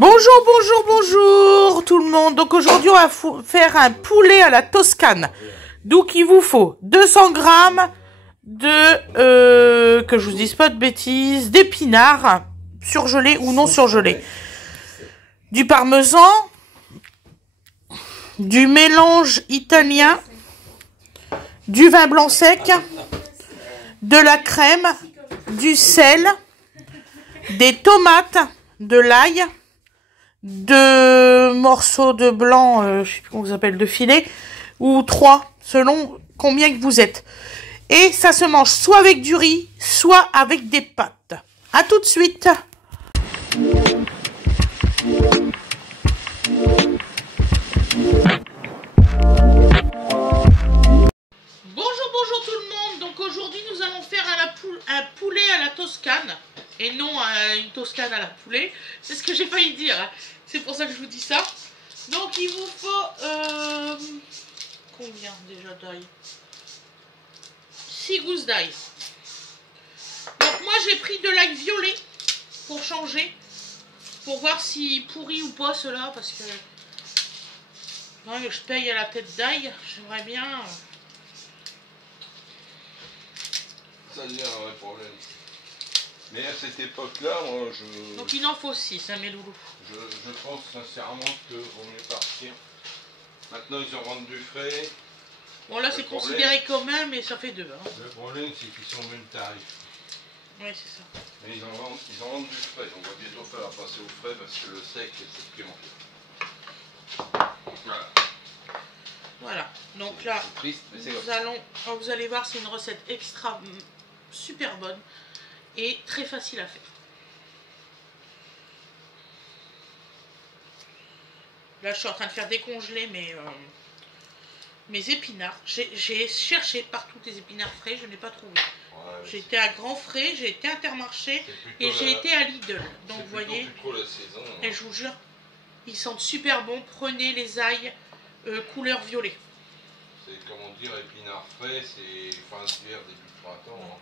Bonjour, bonjour, bonjour tout le monde. Donc aujourd'hui on va faire un poulet à la Toscane. Donc il vous faut 200 grammes de, que je vous dise pas de bêtises, d'épinards, surgelés ou non surgelés. Du parmesan, du mélange italien, du vin blanc sec, de la crème, du sel, des tomates, de l'ail, deux morceaux de blanc, je sais plus comment ça s'appelle, de filet, ou 3, selon combien que vous êtes. Et ça se mange soit avec du riz, soit avec des pâtes. À tout de suite. Bonjour, bonjour tout le monde. Donc aujourd'hui nous allons faire un poulet à la Toscane. Et non une Toscane à la poulet. C'est ce que j'ai failli dire. C'est pour ça que je vous dis ça. Donc il vous faut... combien déjà d'ail? 6 gousses d'ail. Donc moi j'ai pris de l'ail violet. Pour changer. Pour voir s'il pourrit ou pas cela. Parce que... non, je paye à la tête d'ail. J'aimerais bien... Ça devient un vrai problème. Mais à cette époque-là, moi, donc il en faut 6, hein, mes loulous. Je pense sincèrement que vaut mieux partir. Maintenant, ils en vendent du frais. Bon, là, c'est considéré comme un, mais ça fait 2. Hein. Le problème, c'est qu'ils sont au même tarif. Oui, c'est ça. Mais ils en vendent du frais. On va bientôt falloir passer au frais parce que le sec, c'est de plus en plus. Voilà. Voilà. Donc là, triste, mais vous allez voir, c'est une recette extra super bonne et très facile à faire. Là, je suis en train de faire décongeler mes épinards. J'ai cherché partout des épinards frais, je n'ai pas trouvé. Ouais, j'ai été à Grand Frais, j'ai été à Intermarché et j'ai été à Lidl. Donc vous voyez, trop la saison, hein. Et je vous jure, ils sentent super bon. Prenez les ails couleur violet. C'est comment dire, épinards frais, c'est fin d'hiver, début de printemps. Hein.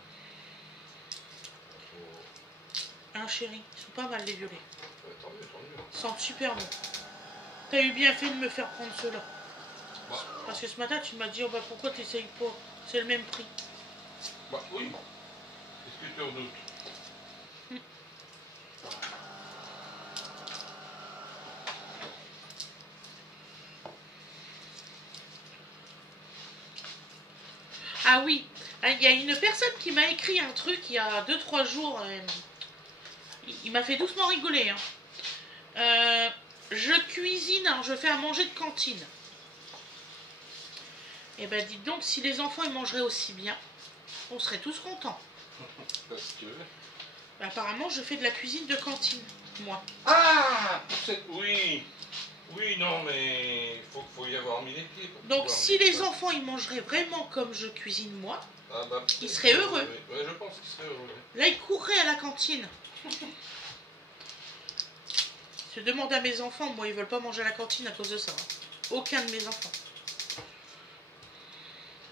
Hein, chérie, ils sont pas mal les violets. Ouais, tant mieux, tant mieux. Ils sentent super bon. T'as eu bien fait de me faire prendre ceux-là. Bah, parce que ce matin, tu m'as dit, oh bah pourquoi t'essayes pas? C'est le même prix. Bah oui. Est-ce que tu en doutes? Ah oui, il y a une personne qui m'a écrit un truc il y a 2-3 jours. Il m'a fait doucement rigoler. Hein. Je cuisine, alors je fais à manger de cantine. Et ben dites donc, si les enfants ils mangeraient aussi bien, on serait tous contents. Parce que... apparemment, je fais de la cuisine de cantine, moi. Ah, oui. Oui, non, mais il faut y avoir mis les pieds. Donc si les enfants ils mangeraient vraiment comme je cuisine moi, ils seraient heureux. Oui, je pense qu'ils seraient heureux. Là, ils courraient à la cantine. Je demande à mes enfants, moi ils veulent pas manger à la cantine à cause de ça. Hein. Aucun de mes enfants.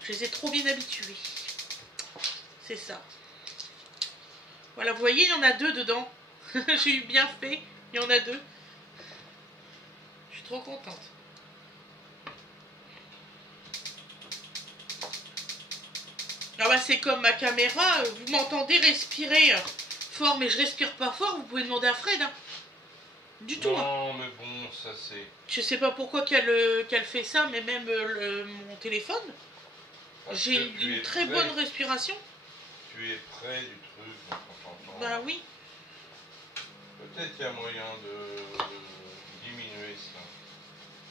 Je les ai trop bien habitués. C'est ça. Voilà, vous voyez, il y en a 2 dedans. J'ai eu bien fait, il y en a 2. Je suis trop contente. Ah bah c'est comme ma caméra, vous m'entendez respirer fort, mais je respire pas fort, vous pouvez demander à Fred. Hein. Du tout. Non, hein. mais bon, ça c'est... Je sais pas pourquoi qu'elle fait ça, mais même mon téléphone, j'ai une très bonne respiration. Tu es près du truc, donc on t'entend. Bah oui. Peut-être qu'il y a moyen de diminuer ça.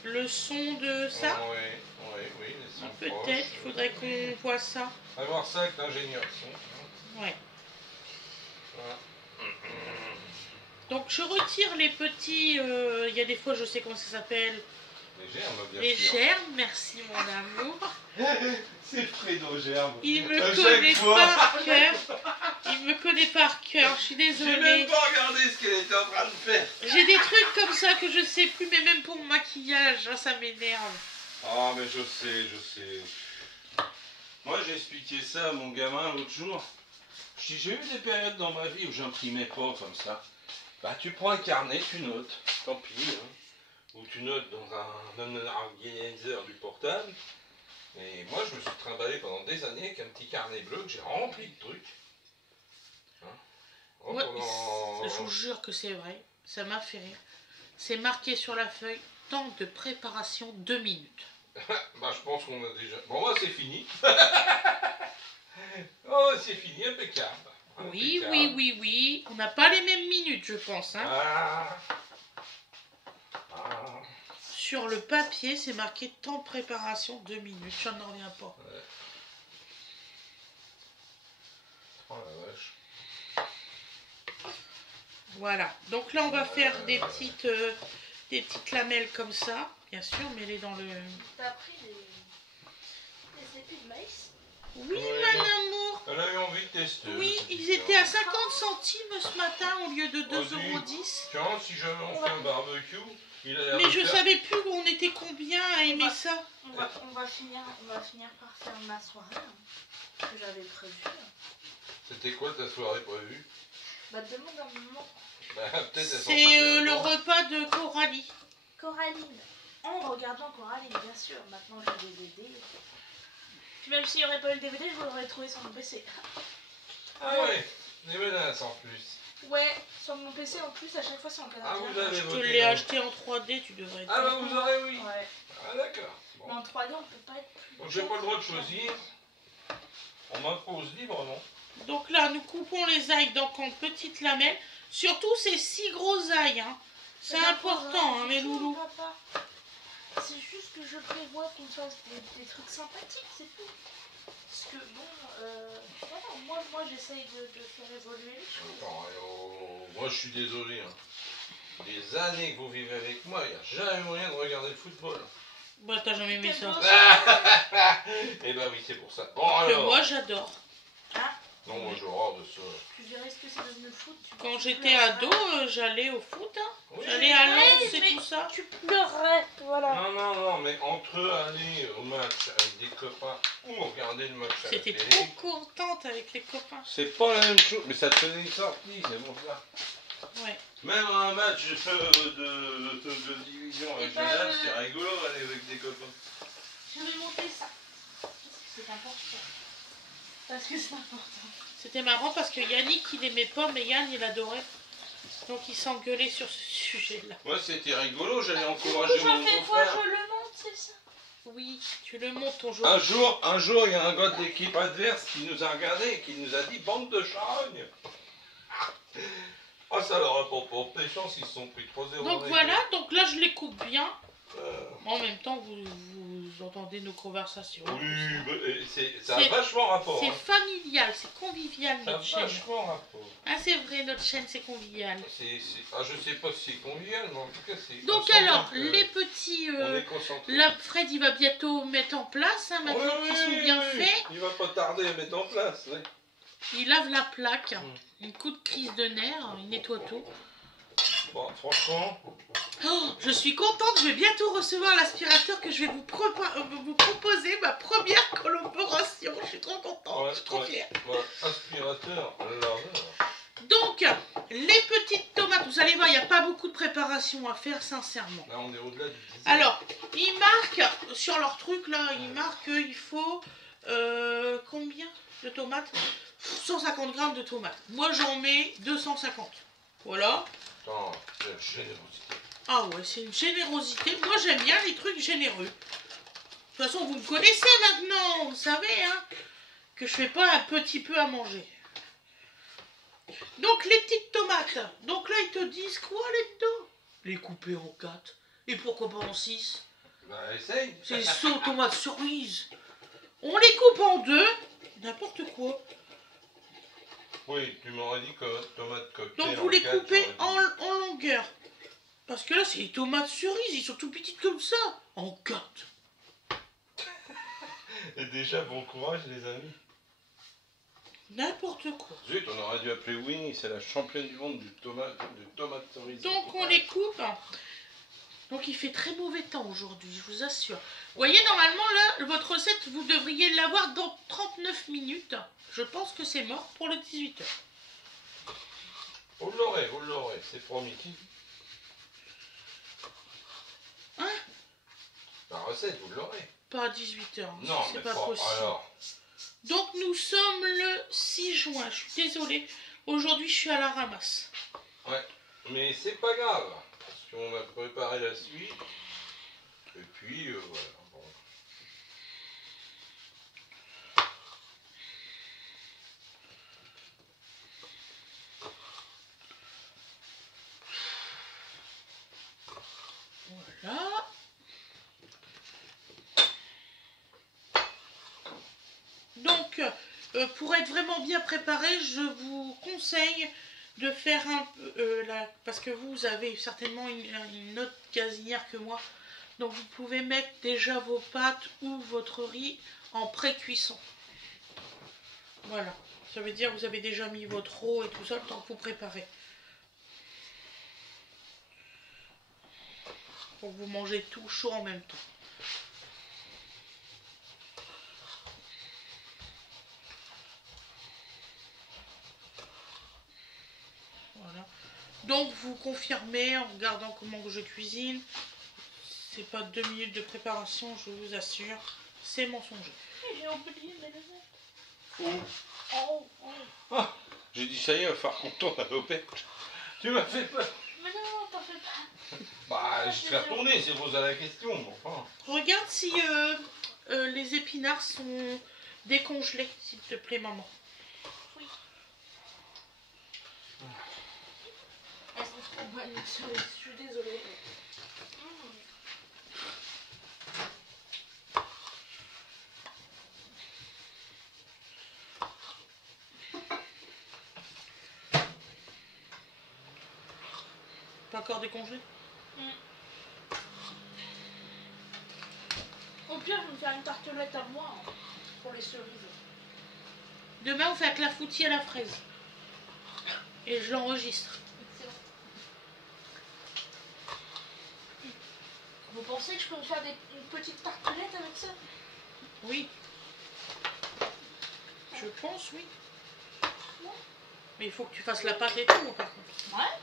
Le son de ça? Oui, les sons peut-être, il faudrait qu'on voit ça. On va voir ça avec l'ingénieur son. Ouais. Voilà. Donc je retire les petits, il y a des fois je sais comment ça s'appelle. Les germes, bien les sûr. germes, merci mon amour. C'est Fredo germe. Il me connaît par cœur. Il me connaît par cœur, je suis désolée. J'ai même pas regardé ce qu'elle était en train de faire. J'ai des trucs comme ça que je sais plus, mais même pour mon maquillage, ça m'énerve. Ah mais je sais. Moi j'ai expliqué ça à mon gamin l'autre jour. J'ai eu des périodes dans ma vie où j'imprimais pas comme ça. Bah tu prends un carnet, tu notes. tant pis. Hein. Ou tu notes dans un organizer du portable. Et moi, je me suis trimballé pendant des années avec un petit carnet bleu que j'ai rempli de trucs. Hein. Oh, Ouais, pendant... je vous jure que c'est vrai. Ça m'a fait rire. C'est marqué sur la feuille, temps de préparation 2 minutes. Bah, je pense qu'on a déjà... Bon, moi, c'est fini. Oh, c'est fini, impeccable. Oui, Impeccable. oui, oui, oui. On n'a pas les mêmes minutes, je pense. Hein. Ah. Ah. Sur le papier, c'est marqué temps de préparation 2 minutes. Je n'en reviens pas. Ouais. Oh la vache. Voilà. Donc là, on va faire des petites lamelles comme ça. Bien sûr, mêlées dans le... T'as pris des épis de maïs? Oui, Ouais. mon amour. Elle a eu envie de tester. Oui, cette ils petite étaient à viande. 50 centimes ce matin au lieu de 2,10 €. Tiens, si jamais on fait un barbecue, il a l'air Mais de je faire- savais plus où on était combien à aimer ça. On va finir par faire ma soirée hein, que j'avais prévue. C'était quoi ta soirée prévue? Bah demande à maman. Bah, peut-être elle s'en C'est souvient le pas. repas de Coralie. Coraline. En regardant Coraline, bien sûr. Maintenant j'ai des DVD. Puis même s'il n'y aurait pas eu le DVD, je l'aurais trouvé sur mon PC. Ah ouais, des menaces en plus. Ouais, sur mon PC en plus, à chaque fois c'est en canadien. Ah, vous avez Je te voté l'ai non. acheté en 3D, tu devrais être Ah bah content. vous aurez oui. Ouais. Ah d'accord. Mais Bon. en 3D, on peut pas être plus. Donc j'ai pas le droit de choisir. On m'impose librement. Donc là, nous coupons les ails donc en petites lamelles. Surtout ces 6 gros ails. Hein. C'est important, hein, mes loulous. Papa. C'est juste que je prévois qu'on fasse des trucs sympathiques, c'est tout. Parce que bon, voilà, moi j'essaye de faire évoluer les choses. Attends, moi je suis désolé. Hein. Des années que vous vivez avec moi, il n'y a jamais moyen de regarder le football. Bah, t'as jamais aimé ça. Eh ben oui, c'est pour ça. Bon Que alors. moi, j'adore. Non, moi j'ai horreur de ça. Tu verrais ce que c'est devenu le foot. Quand j'étais ado, j'allais au foot. Hein. Oui. J'allais à Lens Oui, et mais- tout ça. Tu pleurais, voilà. Non, mais entre aller au match avec des copains ou regarder le match à la C'était télé, trop contente avec les copains. c'est pas la même chose. Mais ça te faisait une sortie, c'est bon ça. Ouais. Même un match de division Et régionale, ben, c'est rigolo aller avec des copains. Je vais monter ça. Parce que c'est important. Parce que c'est important. C'était marrant parce que Yannick, il aimait pas, mais Yann, il adorait. Donc, il s'engueulait sur ce sujet-là. Moi c'était rigolo, j'allais Du encourager coup, mon je fais quoi? beau-frère. Je le monte, c'est ça? Oui, tu le montes ton jour. Un jour, il y a un gars de l'équipe adverse qui nous a regardé et qui nous a dit bande de charognes. Ah, ça leur a pas porté chance, ils se sont pris 3-0. Donc voilà, donc là, je les coupe bien. Euh, En même temps, vous entendez nos conversations. oui, ça a C'est- vachement rapport. C'est Hein. familial, c'est convivial Ça a notre chaîne. vachement rapport. Ah, c'est vrai, notre chaîne, c'est convivial. Ah, je sais pas si c'est convivial, mais en tout cas, c'est. Donc on sent alors, bien que les petits... On est concentré. Là, Fred, il va bientôt mettre en place, hein, maintenant Oui, qu'ils sont bien oui, faits. il va pas tarder à mettre en place. Oui. Il lave la plaque, une coup de crise de nerfs, il nettoie tout. Bon, franchement, Oh, je suis contente, je vais bientôt recevoir l'aspirateur que je vais vous proposer, ma première collaboration. Je suis trop contente, Ouais, je suis trop ouais. fière. voilà, aspirateur, laveur. Donc, les petites tomates, vous allez voir, il n'y a pas beaucoup de préparation à faire, sincèrement. Là, on est au-delà du 10. Alors, ils marquent, sur leur truc là, ils marquent qu'il faut combien de tomates? 150 grammes de tomates. Moi, j'en mets 250. Voilà. Attends, quelle générosité. Ah ouais, c'est une générosité. Moi, j'aime bien les trucs généreux. De toute façon, vous me connaissez maintenant, vous savez, hein, que je fais pas un petit peu à manger. Donc, les petites tomates. Donc là, ils te disent quoi, là-dedans? Les couper en 4. Et pourquoi pas en 6? Bah, essaye. C'est sauts tomates cerises. On les coupe en 2. N'importe quoi. Oui, tu m'aurais dit que tomate cocktail. Donc, vous les coupez en longueur. Parce que là, c'est les tomates cerises. Ils sont tout petites comme ça. En 4. Et déjà, bon courage, les amis. N'importe quoi. Zut, on aurait dû appeler Winnie, c'est la championne du monde du tomate cerise. Donc on les coupe. Donc il fait très mauvais temps aujourd'hui, je vous assure. Vous voyez, normalement là, votre recette, vous devriez l'avoir dans 39 minutes. Je pense que c'est mort pour le 18h. Vous l'aurez, c'est promis. La recette, vous l'aurez. Pas à 18 h, Non, c'est mais pas bon, possible. alors. Donc nous sommes le 6 juin, je suis désolée. Aujourd'hui je suis à la ramasse. Ouais, mais c'est pas grave. Parce qu'on va préparer la suite. Et puis, voilà. Bon. Voilà. Donc, pour être vraiment bien préparé, je vous conseille de faire un peu, parce que vous avez certainement une autre gazinière que moi. Donc vous pouvez mettre déjà vos pâtes ou votre riz en pré-cuisson. Voilà. Ça veut dire que vous avez déjà mis votre eau et tout ça le temps que vous préparez. Pour que vous mangez tout chaud en même temps. Voilà. Donc vous confirmez en regardant comment je cuisine. C'est pas 2 minutes de préparation, je vous assure. C'est mensonger. J'ai oublié mes lunettes. Oh. Ah, j'ai dit ça y est, il va falloir qu'on tourne à l'opette. Tu m'as fait peur. Mais non, t'en fais pas. Bah, je te fais tourner, c'est posé la question. Enfin. Regarde si les épinards sont décongelés, s'il te plaît, maman. Oui. Elles sont trop bonnes, les cerises, je suis désolée. Pas encore décongelés? Au pire, je vais me faire une tartelette à moi hein, pour les cerises. Demain, on fait un clafoutis à la fraise. Et je l'enregistre. Excellent. Vous pensez que je peux me faire une petite tartelette avec ça? Oui. Je pense, oui. Ouais. Mais il faut que tu fasses la pâte et tout, par contre. Ouais.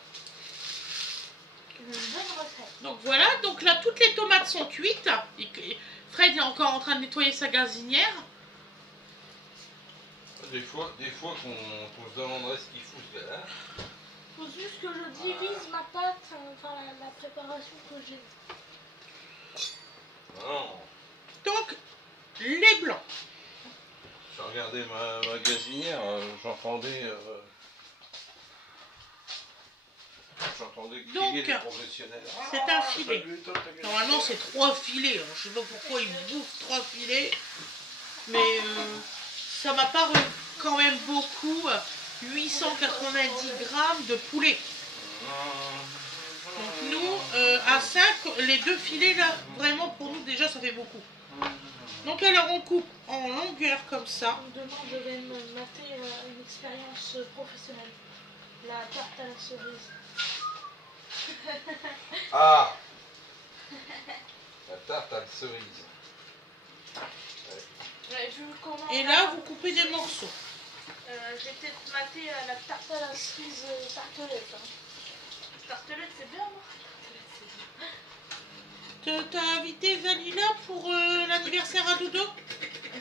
Une bonne recette. Donc voilà, donc là, toutes les tomates sont cuites. Et Fred est encore en train de nettoyer sa gazinière. Des fois qu'on se demanderait ce qu'il fout ce gars-là. Faut juste que je divise ma pâte, enfin la préparation que j'ai. Non. Donc, les blancs. J'ai regardé ma gazinière, j'entendais Donc, crier les professionnels. c'est un filet. Normalement, c'est 3 filets. Alors, je sais pas pourquoi ils bouffent 3 filets. Mais ça m'a paru quand même beaucoup. 890 grammes de poulet. Donc nous, à 5, les 2 filets là, vraiment pour nous déjà ça fait beaucoup. Donc alors on coupe en longueur comme ça. Demain je vais me mater une expérience professionnelle. La tarte à la cerise. Ah, la tarte à la cerise. Ouais, vu comment Et là vous coupez des morceaux. j'ai peut-être maté la tarte à la cerise tartelette. Hein. Tartelette c'est bien, non? T'as invité Vanilla pour l'anniversaire à Dodo?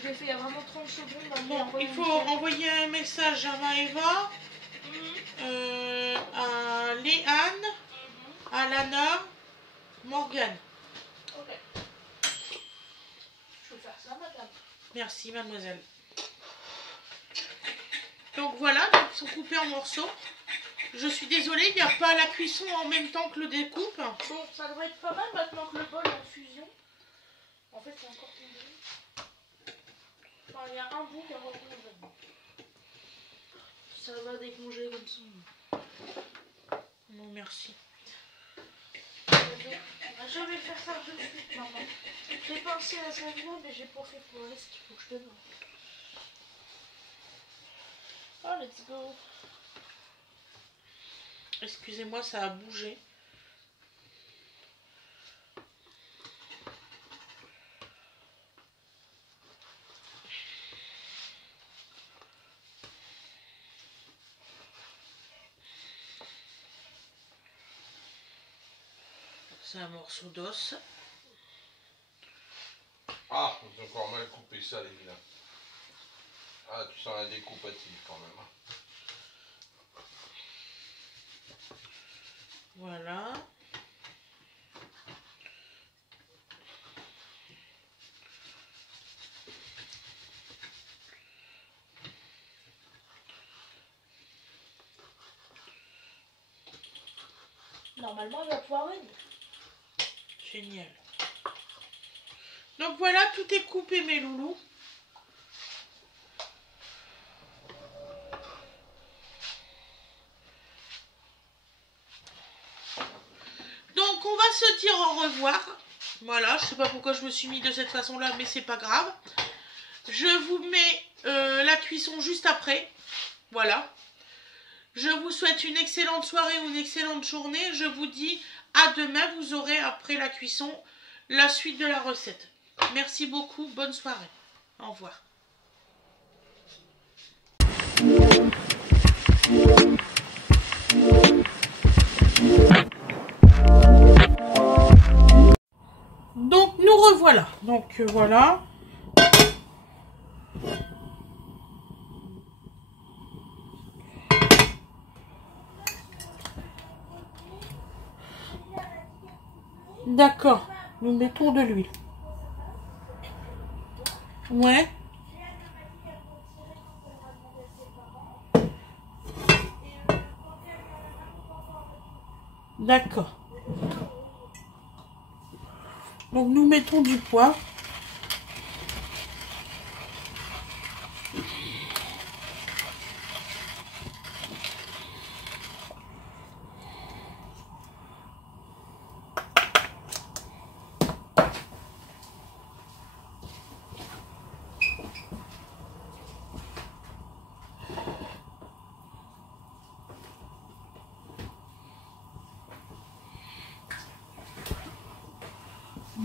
Je l'ai fait il y a vraiment 30 secondes. Bon, il faut envoyer un message à Maëva, à Léane, à Lana, Morgane. Ok. Je vais faire ça, madame. Merci, mademoiselle. Donc voilà, donc ils sont coupés en morceaux. Je suis désolée, il n'y a pas la cuisson en même temps que le découpe. Bon, ça devrait être pas mal maintenant que le bol est en fusion. En fait, c'est encore tombé. Enfin, il y a un bout qui a recongelé. Ça va décongeler comme ça. Non, merci. Je vais faire ça tout de suite, maman. J'ai pensé à ça là, mais j'ai pas fait pour le reste. Il faut que je te donne. Oh, let's go. Excusez-moi, ça a bougé. C'est un morceau d'os. Ah, ils ont encore mal coupé ça, les vilains. Ah, tu sens la découpative quand même. Voilà. Normalement, il va pouvoir venir. Génial. Donc voilà, tout est coupé mes loulous. Donc on va se dire au revoir. Voilà, je sais pas pourquoi je me suis mis de cette façon-là, mais c'est pas grave. Je vous mets la cuisson juste après. Voilà. Je vous souhaite une excellente soirée ou une excellente journée. Je vous dis à demain. Vous aurez après la cuisson la suite de la recette. Merci beaucoup. Bonne soirée. Au revoir. Donc nous revoilà. Donc voilà. D'accord. Nous mettons de l'huile. Ouais. D'accord. Donc nous mettons du poivre.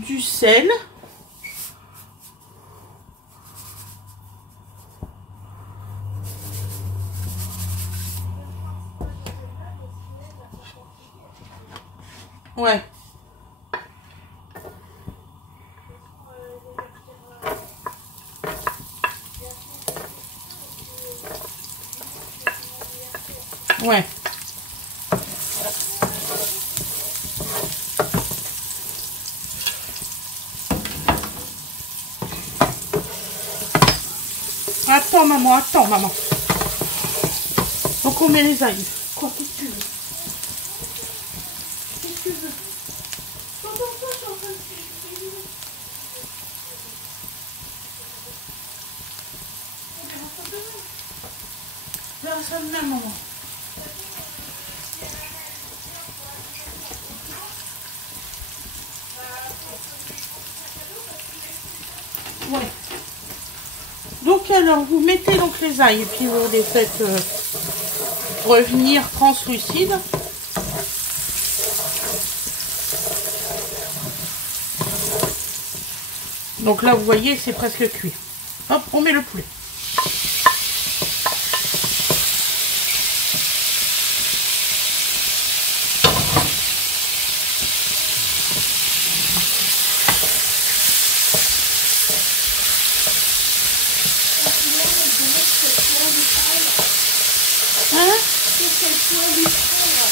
Du sel. Ouais. Ouais. Attends maman, attends maman. Donc on met les ails. Quoi, qu'est-ce que tu veux? Qu'est-ce que tu veux? On verra ça demain maman. Ouais. Donc alors vous mettez donc les ails et puis vous les faites revenir translucides. Donc là vous voyez c'est presque cuit. Hop, on met le poulet.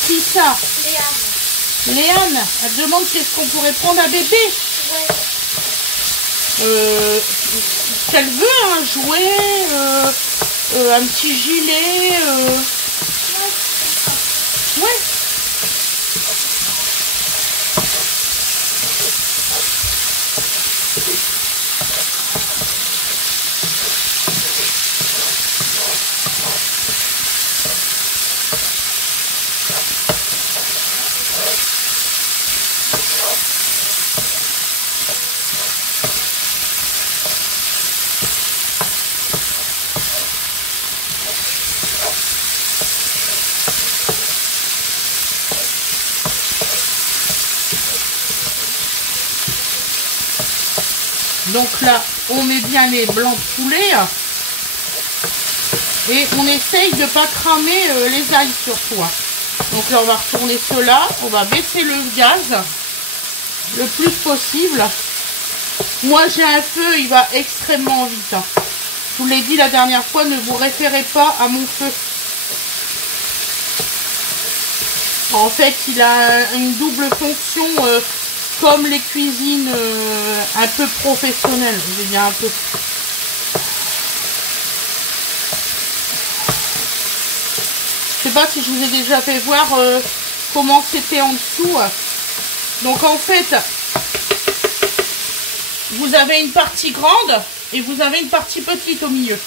Qui ça? Léane. Léane, elle demande qu'est-ce qu'on pourrait prendre à bébé. Ouais. Ce qu'elle veut, un jouet, un petit gilet. Ouais. Donc là, on met bien les blancs de poulet et on essaye de ne pas cramer les ails surtout. Donc là, on va retourner cela, on va baisser le gaz le plus possible. Moi j'ai un feu, il va extrêmement vite. Hein. Je vous l'ai dit la dernière fois, ne vous référez pas à mon feu. En fait, il a une double fonction comme les cuisines un peu professionnelles. Je veux dire un peu. Je sais pas si je vous ai déjà fait voir comment c'était en dessous. Donc en fait, vous avez une partie grande et vous avez une partie petite au milieu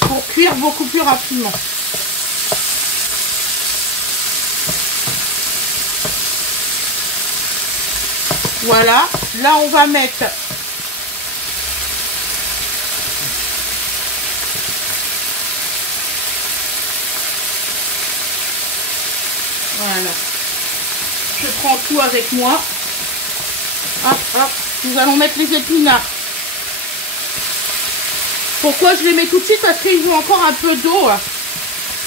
pour cuire beaucoup plus rapidement. Voilà, là on va mettre voilà. Je prends tout avec moi. Hop, hop. Nous allons mettre les épinards. Pourquoi je les mets tout de suite? Parce qu'ils ont encore un peu d'eau.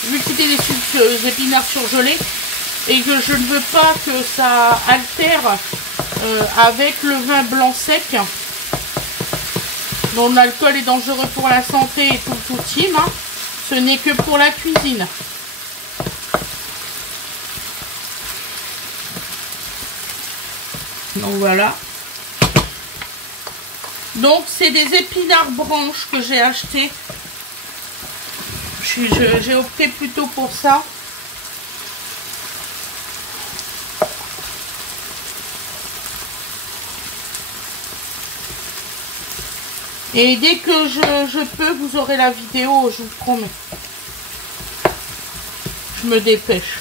Vu que c'était des épinards surgelés. Et que je ne veux pas que ça altère avec le vin blanc sec. dont l'alcool est dangereux pour la santé et tout team. Hein. Ce n'est que pour la cuisine. Donc voilà. Donc c'est des épinards branches que j'ai acheté. J'ai opté plutôt pour ça. Et dès que je peux, vous aurez la vidéo, je vous promets. Je me dépêche.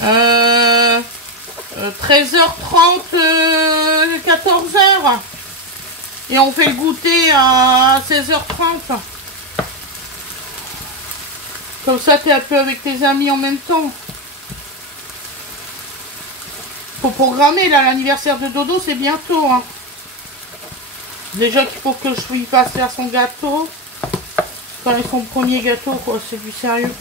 Euh, 13h30, 14h. Et on fait le goûter à 16h30. Comme ça, tu es un peu avec tes amis en même temps. Faut programmer, là, l'anniversaire de Dodo, c'est bientôt. Hein. Déjà qu'il faut que je lui fasse faire son gâteau. Enfin, son premier gâteau, quoi, c'est du sérieux.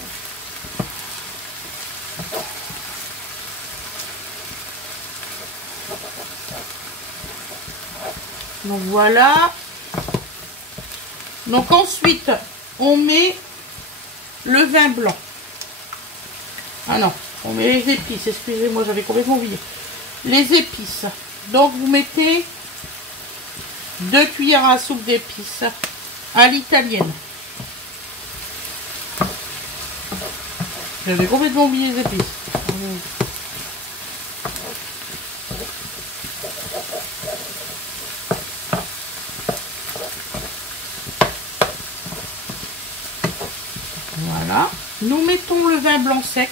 Donc voilà. Donc ensuite, on met le vin blanc. Ah non, on met les épices. Excusez-moi, j'avais complètement oublié. Les épices. Donc vous mettez 2 cuillères à soupe d'épices à l'italienne. J'avais complètement oublié les épices. Voilà. Nous mettons le vin blanc sec.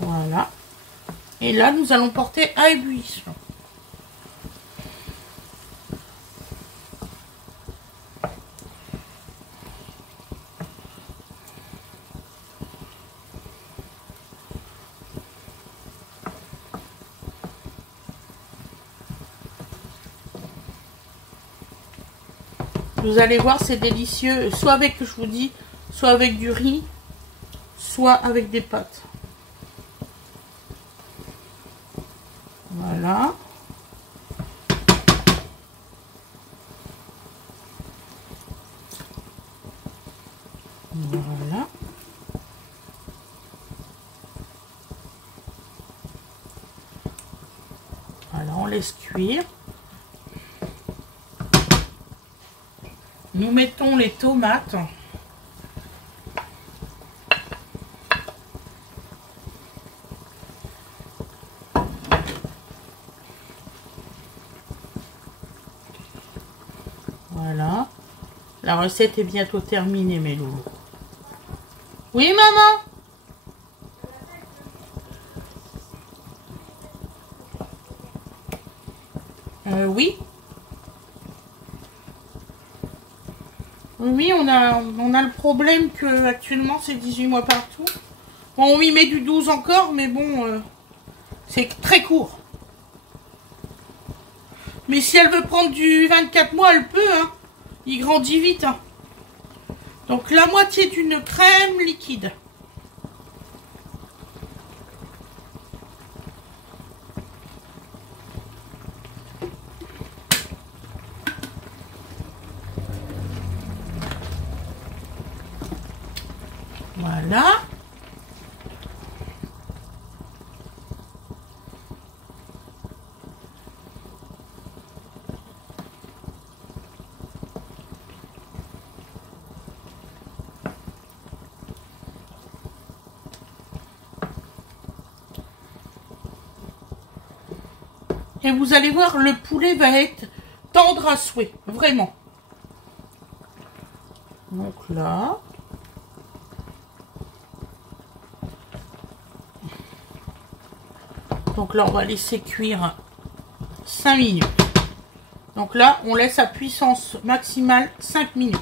Voilà. Et là, nous allons porter à ébullition. Vous allez voir, c'est délicieux. Soit avec, je vous dis, soit avec du riz, soit avec des pâtes. Voilà. Voilà. Voilà, on laisse cuire. Nous mettons les tomates. Voilà. La recette est bientôt terminée, mes loulous. Oui, maman? Oui. Oui, on a le problème que actuellement c'est 18 mois partout. Bon, on y met du 12 encore, mais bon, c'est très court. Mais si elle veut prendre du 24 mois, elle peut, hein. Il grandit vite, hein. Donc la moitié d'une crème liquide. Voilà. Et vous allez voir, le poulet va être tendre à souhait, vraiment. Donc là. Donc là, on va laisser cuire 5 minutes. Donc là, on laisse à puissance maximale 5 minutes.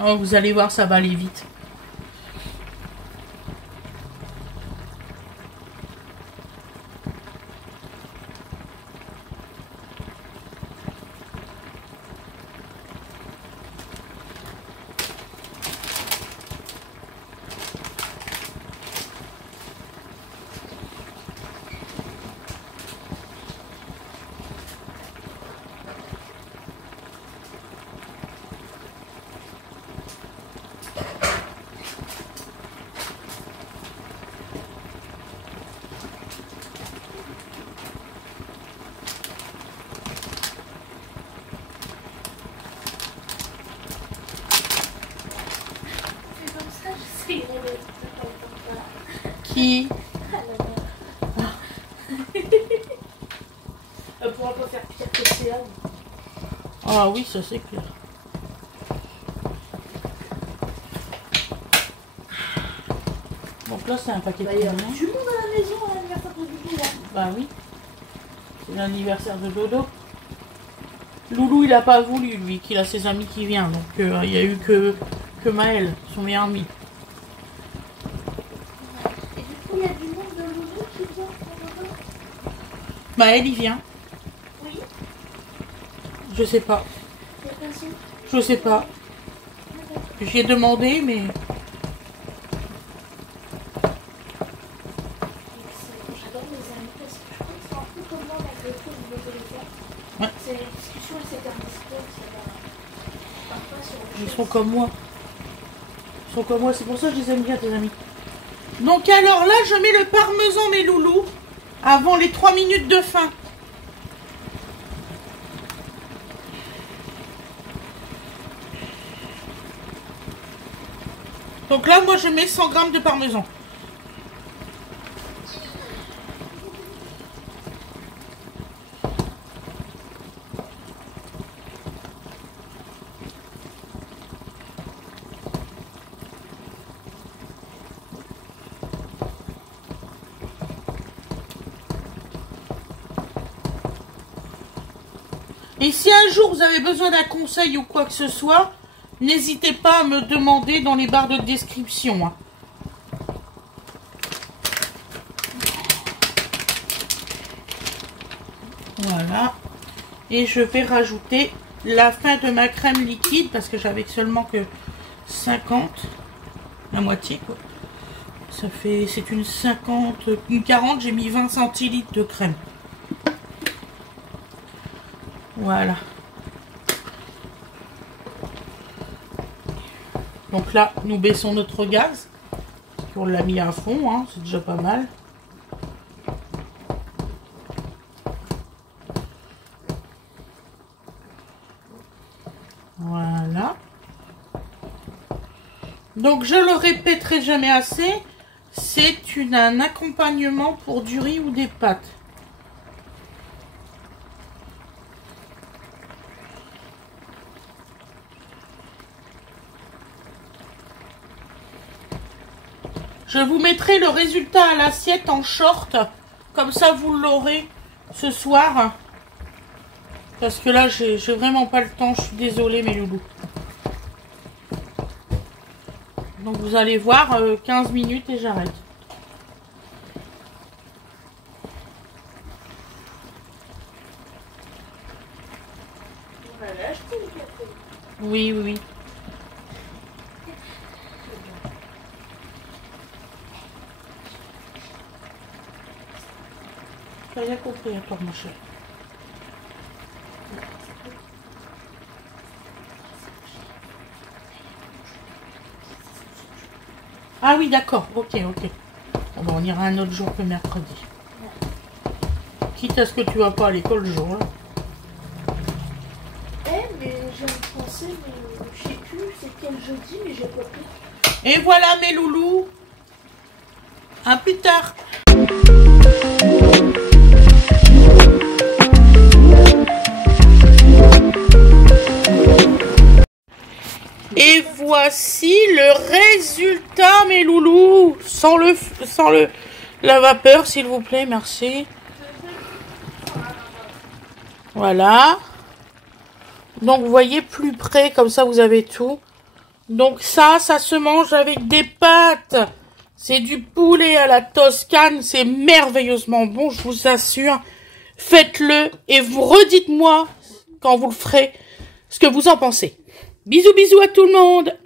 Oh, vous allez voir, ça va aller vite. Qui? Elle pourra pas faire pire que Céane. Ah oui, ça c'est clair. Donc là, c'est un paquet de Il y a combien? du monde à la maison à l'anniversaire de Doudou là. Bah oui. C'est l'anniversaire de Dodo. Loulou, il a pas voulu, lui, qu'il a ses amis qui viennent. Donc il y a eu que Maël, son meilleur ami. Et du coup, il y a du monde de Doudou qui vient pour Dodo. Maël, il vient. Oui, Je sais pas. il y a personne. Je sais pas. J'ai demandé, mais... J'adore mes amis parce que je crois que c'est un peu comme moi malgré tout au niveau téléphone. Ouais. C'est les discussions et c'est un discours, ça va parfois sur le Ils sont comme moi. Ils sont comme moi, c'est pour ça que je les aime bien, tes amis. Donc alors là, je mets le parmesan, mes loulous, avant les 3 minutes de fin. Donc là, moi, je mets 100 grammes de parmesan. Et si un jour vous avez besoin d'un conseil ou quoi que ce soit, n'hésitez pas à me demander dans les barres de description. Hein. Voilà. Et je vais rajouter la fin de ma crème liquide parce que j'avais seulement que 50. La moitié quoi. Ça fait, c'est une 50, une 40, j'ai mis 20 centilitres de crème. Voilà. Donc là, nous baissons notre gaz. On l'a mis à fond, hein, c'est déjà pas mal. Voilà. Donc je le répéterai jamais assez, c'est un accompagnement pour du riz ou des pâtes. Je vous mettrai le résultat à l'assiette en short, comme ça vous l'aurez ce soir. Parce que là, j'ai vraiment pas le temps, je suis désolée mes loulous. Donc vous allez voir, 15 minutes et j'arrête. Oui, oui, oui. T'as bien compris à toi, mon cher. Ah oui, d'accord. Ok, ok. Bon, on ira un autre jour que mercredi. Quitte à ce que tu vas pas à l'école le jour-là. Mais j'ai pensé, mais je sais plus c'est quel jeudi, mais j'ai pas pris. Et voilà mes loulous. À plus tard. Et voici le résultat mes loulous. Sans la vapeur s'il vous plaît, merci. Voilà. Donc vous voyez plus près, comme ça vous avez tout. Donc ça se mange avec des pâtes. C'est du poulet à la Toscane, c'est merveilleusement bon, je vous assure. Faites-le et vous redites-moi quand vous le ferez ce que vous en pensez. Bisous bisous à tout le monde.